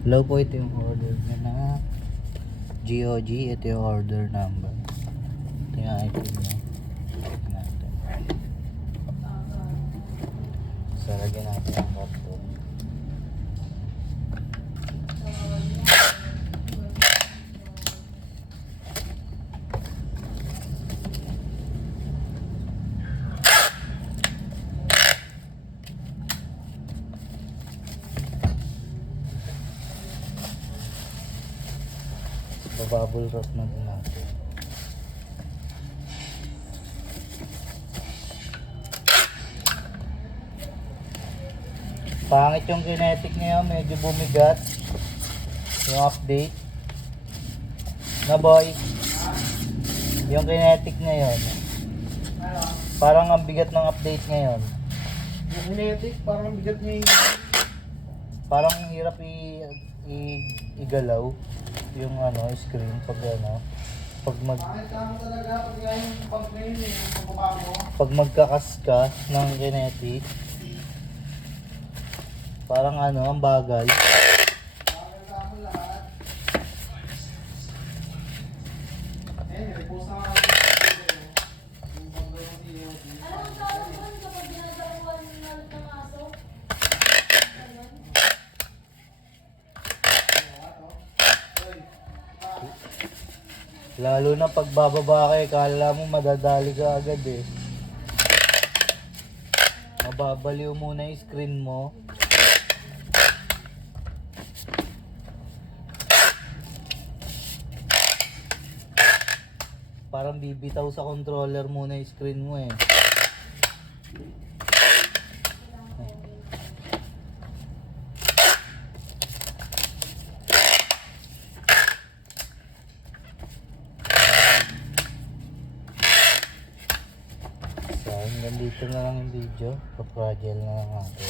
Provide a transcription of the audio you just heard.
Hello po, ito yung order nyo na GOG. Ito yung order number. Ito yung item nyo. Lagyan natin. So, lagyan natin ang karton. Bubble wrap na din natin. Pangit yung kinetic ngayon, medyo bumigat yung update na boy. Yung kinetic ngayon parang ang bigat ng update ngayon. Yung kinetic, parang ang bigat niya yung... Parang hirap igalaw yung screen pag Bakit kamo talaga pag yung pag ngayon eh, yung pababa mo? pag magkakas ka ng kinetic. Parang ang bagal. Bakit kamo lahat? May post na ako yung pagdaw ng TOD. Alam mo tawag doon kapag ginagawa ng nalit ng aso? Ganun. Lalo na pag bababa ka, kala mo madadali ka agad eh. Mababaliw muna yung screen mo. Parang bibitaw sa controller muna yung screen mo eh. So, hanggang dito na lang yung video. Pa-fragile na lang natin.